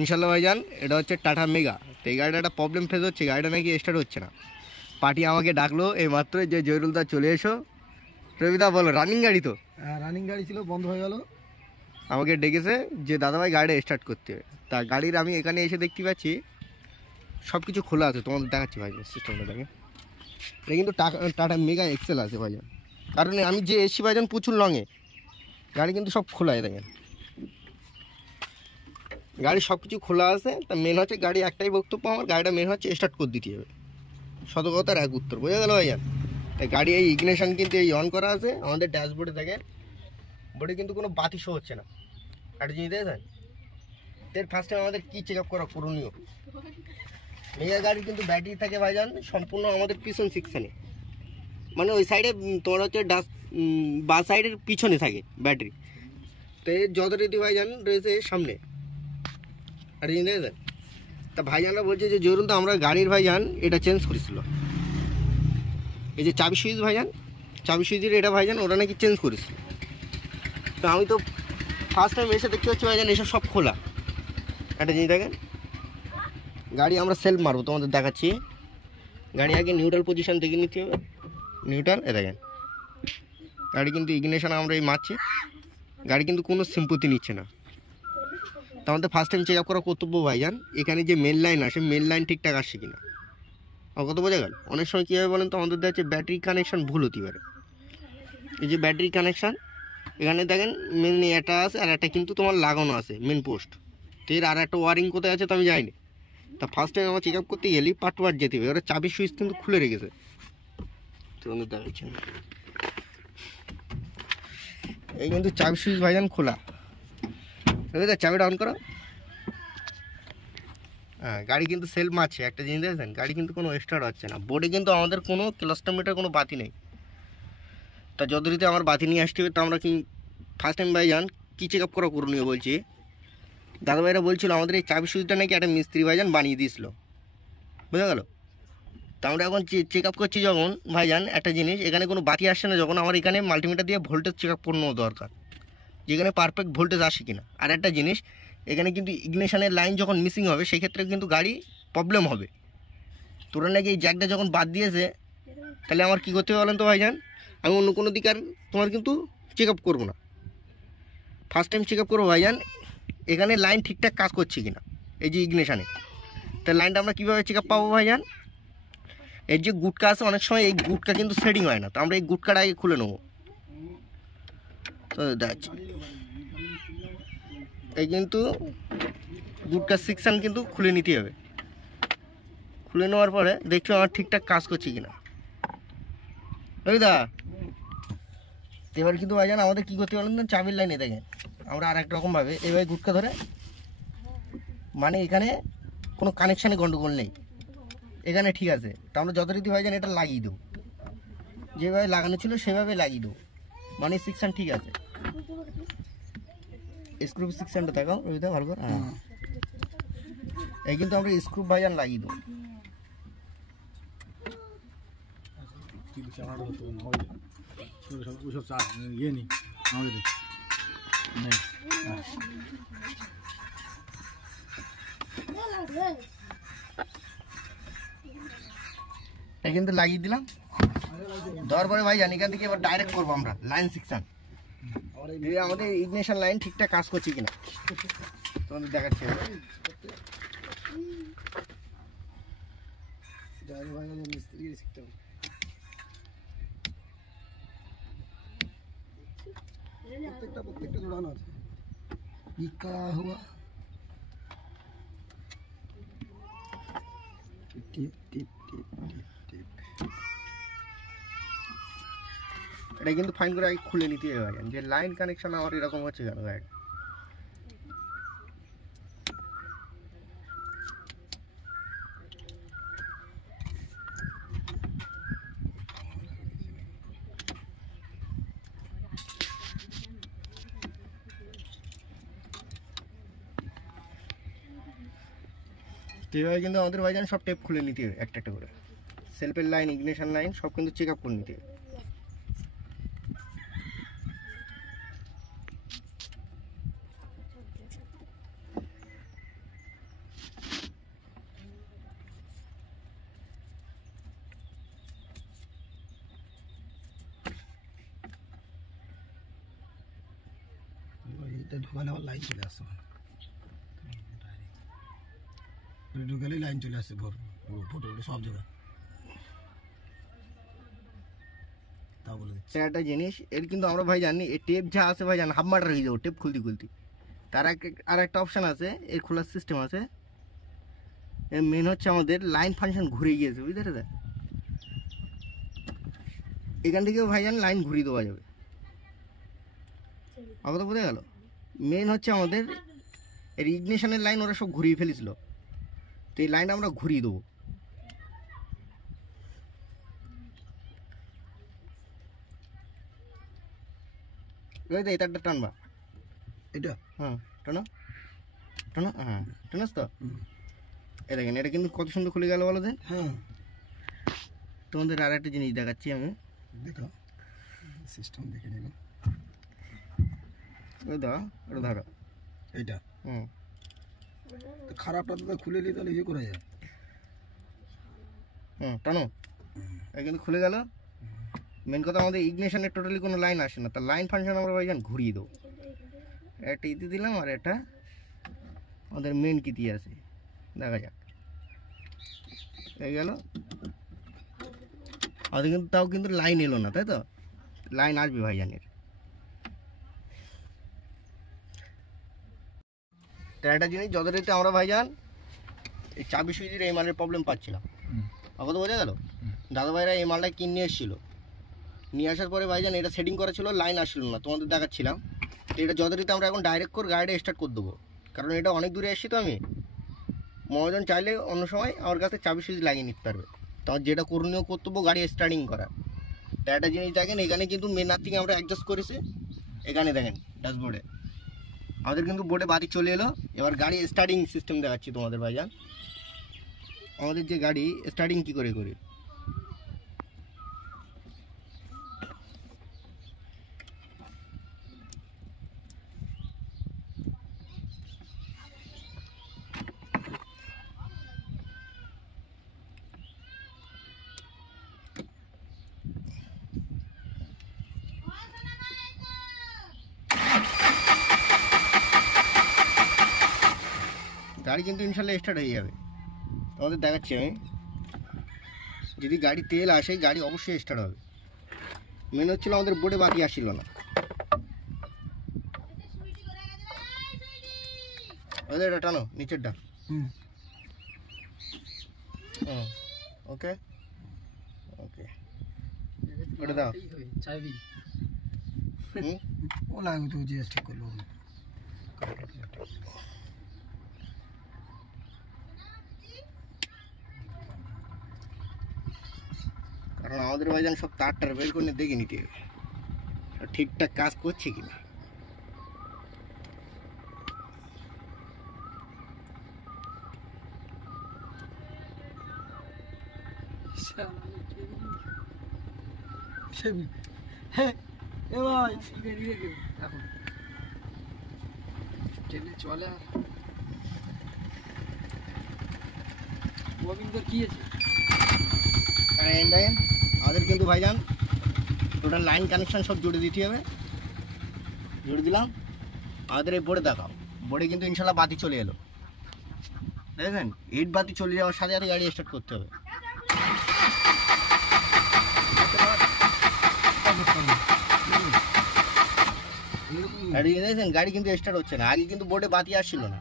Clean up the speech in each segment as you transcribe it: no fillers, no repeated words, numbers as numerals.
ইনশাল্লাহ ভাইজান। এটা হচ্ছে টাটা মেগা। তো এই গাড়িটা একটা প্রবলেম ফেস হচ্ছে, গাড়িটা নাকি স্টার্ট হচ্ছে না। পার্টি আমাকে ডাকলো এই মাত্র যে জয়রুলদা চলে এসো। রবিদা বলো, রানিং গাড়ি তো? হ্যাঁ রানিং গাড়ি ছিল, বন্ধ হয়ে গেল। আমাকে ডেকেছে যে দাদাভাই গাড়িটা স্টার্ট করতে হবে। তা গাড়ির আমি এখানে এসে দেখতে পাচ্ছি সব কিছু খোলা আছে, তোমাদের দেখাচ্ছি ভাইজান সিস্টেমটা দেখে। এটা কিন্তু টাটা মেগা এক্সেল আছে ভাইজান, কারণ আমি যে এসি ভাইজান প্রচুর লংয়ে, গাড়ি কিন্তু সব খোলা দেখেন, গাড়ি সব কিছু খোলা আছে। তা মেন হচ্ছে গাড়ি একটাই বক্তব্য আমার, গাড়িটা মেন হচ্ছে স্টার্ট করে দিতে হবে, সতর্কতার এক উত্তর, বোঝা গেল ভাইজান। তাই গাড়ি এই ইগনিশন কিন্তু এই অন করা আছে আমাদের ড্যাশবোর্ডে, দেখেন বোর্ডে কিন্তু কোনো বাতি শো হচ্ছে না। একটা জিনিস দেখেন, এর ফার্স্ট টাইম আমাদের কী চেক আপ করা করণীয়। মেগা গাড়ি কিন্তু ব্যাটারি থাকে ভাইজান সম্পূর্ণ আমাদের পিছন সেকশানে, মানে ওই সাইডে তোমার হচ্ছে বা সাইডের পিছনে থাকে ব্যাটারি। তো এর যথারীতি ভাইজান রয়েছে সামনে। আর জিনিস দেখেন, তা ভাইজানরা বলছে যে জরুন তো আমরা গাড়ির ভাইজান এটা চেঞ্জ করেছিল, এই যে চাবি সুইচ ভাইজান, চাবি সুইচের এটা ভাইজান ওরা নাকি চেঞ্জ করেছিল। তো আমি তো ফার্স্ট টাইম এসে দেখতে পাচ্ছি ভাইজান এসব সব খোলা। একটা জিনিস দেখেন, গাড়ি আমরা সেলফ মারবো, তোমাদের দেখাচ্ছি। গাড়ি আগে নিউট্রাল পজিশন দেখে নিতে হবে, নিউট্রাল এ দেখেন। গাড়ি কিন্তু ইগনিশন আমরা এই মারছি, গাড়ি কিন্তু কোনো সিম্পতি নিচ্ছে না। তো আমাদের ফার্স্ট টাইম চেক আপ করা কর্তব্য ভাইজান, এখানে যে মেন লাইন আসে মেন লাইন ঠিকঠাক আসছে কিনা। আমার কত বোঝা গেল? অনেক সময় কী হবে বলেন তো, আমাদের দেখা যাচ্ছে ব্যাটারি কানেকশান ভুল হতে পারে। এই যে ব্যাটারি কানেকশান এখানে দেখেন মেন এটা আছে, আর একটা কিন্তু তোমার লাগানো আছে মেন পোস্ট। তো এর আর একটা ওয়ারিং কোথায় আছে তো আমি যাইনি। তা ফার্স্ট টাইম আমার চেক আপ করতে গেলেই পার্ট টু পার্ট যেতে হবে। ওরা চাবি সুইচ কিন্তু খুলে রেখেছে, তোমাদের দেখাচ্ছেন। এই কিন্তু চাবি সুইচ ভাইজান খোলা, চাবিটা অন করো। হ্যাঁ, গাড়ি কিন্তু সেলফ মারছে। একটা জিনিস দেখেছেন, গাড়ি কিন্তু কোনো স্টার্ট হচ্ছে না। বোর্ডে কিন্তু আমাদের কোনো ক্লাস্টোমিটার কোনো বাতি নেই। তা যথারীতি আমার বাতি নিয়ে আসতে হবে। তো আমরা কি ফার্স্ট টাইম ভাইজান কী চেক আপ করা করণীয় বলছি, দাদাভাইরা বলছিল আমাদের এই চাবি সুইচটা নাকি একটা মিস্ত্রি ভাইজান বানিয়ে দিয়েছিল, বোঝা গেল। তো আমরা এখন চেক আপ করছি যখন ভাইজান একটা জিনিস, এখানে কোনো বাতি আসছে না যখন, আমার এখানে মাল্টিমিটার দিয়ে ভোল্টেজ চেক আপ করানো দরকার, যেখানে পারফেক্ট ভোল্টেজ আসে কিনা। আর একটা জিনিস, এখানে কিন্তু ইগনিশনের লাইন যখন মিসিং হবে সেই ক্ষেত্রে কিন্তু গাড়ি প্রবলেম হবে। তোরা নাকি এই জ্যাকটা যখন বাদ দিয়েছে, তাহলে আমার কী করতে হবে বলেন তো ভাইজান, আমি অন্য কোনো দিকে আর তোমার কিন্তু চেক আপ করবো না, ফার্স্ট টাইম চেক আপ করবো ভাইজান এখানে লাইন ঠিকঠাক কাজ করছে কিনা, এই যে ইগনিশানে। তা লাইনটা আমরা কীভাবে চেক আপ পাবো ভাইজান, এর যে গুটকা আছে অনেক সময় এই গুটকা কিন্তু সেটিং হয় না, তো আমরা এই গুটকাটা আগে খুলে নেবো। তো দেখছি এই কিন্তু গুটকা সেকশান কিন্তু খুলে নিতে হবে। খুলে নেওয়ার পরে দেখছো আমার ঠিকঠাক কাজ করছে কিনা। ওই দা এবার কিন্তু ভাইজান আমাদের কী করতে পারলেন না, চাবির লাইনে দেখেন আমরা আর এক রকমভাবে এভাবে গুটকা ধরে, মানে এখানে কোনো কানেকশানে গন্ডগোল নেই, এখানে ঠিক আছে। তো আমরা যথারীতি ভাইজান এটা লাগিয়ে দেবো, যেভাবে লাগানো ছিল সেভাবে লাগিয়ে দেবো, মানে সেকশান ঠিক আছে। স্ক্রু সেকশানটা দেখাও রবিদা ভালো করে। হ্যাঁ, এই কিন্তু আমরা স্ক্রু ভাইজান লাগিয়ে দেবো। এটা কিন্তু লাগিয়ে দিলাম, দেওয়ার পরে ভাইজান এখান থেকে এবার ডাইরেক্ট করবো আমরা লাইন সেকশান, আমাদের ইগনিশন লাইন ঠিকঠাক কাজ করছে কিনা তোমাদের দেখাচ্ছি। প্রত্যেকটা জোড়ানো আছে। এটা কিন্তু ফাইন করে আগে খুলে নিতে হবে যে লাইন কানেকশন আমার এরকম হচ্ছে কেন গাড়ি। এইভাবে কিন্তু আমাদের ভাইজান সব টেপ খুলে নিতে হবে একটা একটা করে, সেলফের লাইন ইগনিশন লাইন সব কিন্তু চেক আপ করে নিতে হবে। এটা ঢোকালে আবার লাইন চলে আসছে ঢোকালেই লাইন চলে আসছে ভোর ফটো সব জায়গায় তা বলে দিচ্ছি সে একটা জিনিস এর কিন্তু আমরা ভাই জানি এই টেপ যা আছে ভাই জান হাফ মার্টার হয়ে যাবো টেপ খুলতে আর একটা অপশান আছে এর খোলার সিস্টেম আছে। এর মেন হচ্ছে আমাদের লাইন ফাংশন ঘুরে গিয়েছে বুঝতে পেরেছে, এখান থেকেও ভাই জান লাইন ঘুরিয়ে দেওয়া যাবে। কথা বোঝা গেল? মেন হচ্ছে আমাদের এর ইগনিশনের লাইন ওরা সব ঘুরিয়ে ফেলেছিল, তো এই লাইনটা আমরা ঘুরিয়ে দেবো। এই তারটা টানবা, এটা হ্যাঁ টানো টানো, হ্যাঁ টানাস তো। এ দেখেন এটা কিন্তু কত সুন্দর খুলে গেল বলো দেন। হ্যাঁ তোমাদের আর একটা জিনিস দেখাচ্ছি আমি, দেখো সিস্টেম দেখে নিলাম। ওই দাও ওটা ধরো, এইটা হুম খারাপটা তো খুলে নিয়ে তাহলে ইয়ে করা যায়। হুম টানো, এটা কিন্তু খুলে গেল। মেন কথা আমাদের ইগনিশনের টোটালি কোনো লাইন আসে না, তার লাইন ফাংশন আমরা ভাই ঘুরিয়ে দেবো। একটা ইতি দিলাম আর এটা আমাদের মেন কিতি আছে, দেখা যাক এই গেল। আমাদের কিন্তু তাও কিন্তু লাইন এলো না, তাই তো লাইন আসবে ভাইজানের। তো একটা জিনিস যথারীতি আমরা ভাইজান এই চাবি সুইচের এই মালের প্রবলেম পাচ্ছিলাম, কথা বোঝা গেল। দাদা ভাইরা এই মালটা কিনে এসেছিল, নিয়ে আসার পরে ভাইজান এটা সেটিং করা ছিল, লাইন আসছিল না, তোমাদের দেখাচ্ছিলাম। তো এটা যথারীতি আমরা এখন ডাইরেক্ট করে গাড়িটা স্টার্ট করে দেবো, কারণ এটা অনেক দূরে এসেছি। তো আমি মহাজন চাইলে অন্য সময় আমার কাছে চাবি সুইচ লাগিয়ে নিতে পারবে, তোমার যেটা করণীয় কর্তব্য গাড়ি স্টার্টিং করা। তো একটা জিনিস দেখেন, এখানে কিন্তু মেন আর্থিং আমরা অ্যাডজাস্ট করেছি। এখানে দেখেন ড্যাশবোর্ডে আমাদের কিন্তু বোর্ডে বাতি চলে এলো। এবার গাড়ি স্টার্টিং সিস্টেম দেখাচ্ছি তোমাদের ভাইজান, আমাদের যে গাড়ি স্টার্টিং কী করে করি। গাড়ি কিন্তু ইনশাল্লাহ স্টার্ট হয়ে যাবে, তোমাদের দেখাচ্ছি আমি। যদি গাড়ি তেল আসে গাড়ি অবশ্যই স্টার্ট হবে। মেন হচ্ছিল আমাদের বোর্ডে বাতি আসছিল না, ওদের এটা টানো নিচেরটা। ওকে ওকে ওটা দাও। ও লাগবে তো জিএস ঠিক করলো। কারণ আমাদের ভাইজান সব তারটার বের করে দেখে নিতে হবে ঠিকঠাক কাজ করছে কিনা। চলে কি আছে দেখেন আমাদের কিন্তু ভাইজান টোটাল লাইন কানেকশন সব জুড়ে দিতে হবে। জুড়ে দিলাম। আমাদের এই বোর্ডে দেখাও, বোর্ডে কিন্তু ইনশাল্লাহ বাতি চলে এলো, দেখেন ইট বাতি চলে যাওয়ার সাথে সাথে গাড়ি স্টার্ট করতে হবে। দেখেন গাড়ি কিন্তু স্টার্ট হচ্ছে না, আগে কিন্তু বোর্ডে বাতি আসছিল না,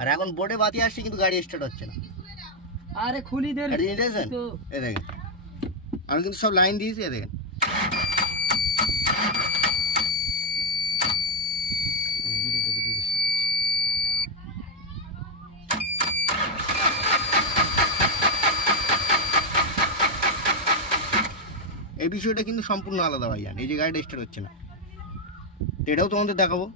আর এখন বোর্ডে বাতি আসছে কিন্তু গাড়ি স্টার্ট হচ্ছে না। আরে খুলি দে দেখেন এ দেখেন আমি কিন্তু সব লাইন দিয়েছি, দেখেন এই বিষয়টা কিন্তু সম্পূর্ণ আলাদা ভাইজান। এই যে গাড়িটা স্টার্ট হচ্ছে না, এটাও তোমাদের দেখাবো।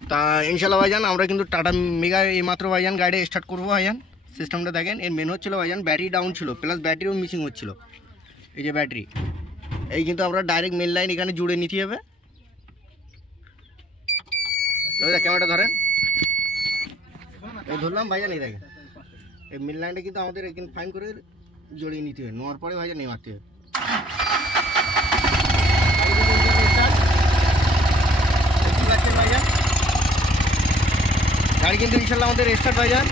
তা ইনশাল্লাহ ভাইজান আমরা কিন্তু টাটা মেগা এই মাত্র ভাইজান গাড়ি স্টার্ট করবো ভাইজান। সিস্টেমটা দেখেন, এর মেন হচ্ছিলো ভাইজান ব্যাটারি ডাউন ছিল, প্লাস ব্যাটারিও মিসিং হচ্ছিল। এই যে ব্যাটারি এই কিন্তু আমরা ডাইরেক্ট মেন লাইন এখানে জুড়ে নিতে হবে। ক্যামেরাটা ধরেন, এই ধরলাম ভাইজান। এই দেখেন এই মেন লাইনটা কিন্তু আমাদের এখানে ফাইন করে জড়িয়ে নিতে হবে, নেওয়ার পরে ভাইজান নিয়ে মারতে হবে। ভাইজান গাড়ি কিন্তু ইনশাল্লাহ আমাদের স্টার্ট ভাইজান,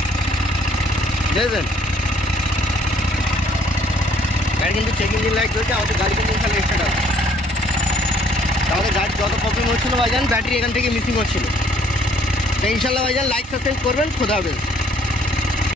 বুঝেছেন? গাড়ি কিন্তু চেক ইঞ্জিন লাইট চলছে, আমাদের গাড়ি কিন্তু ইনশাল্লাহ স্টার্ট হবে। আমাদের গাড়ি যত প্রবলেম হচ্ছিলো ভাইজান, ব্যাটারি এখান থেকে মিসিং হচ্ছিলো। তো ইনশাল্লাহ ভাইজান লাইক সাবস্ক্রাইব করবেন, খোদা হাফেজ।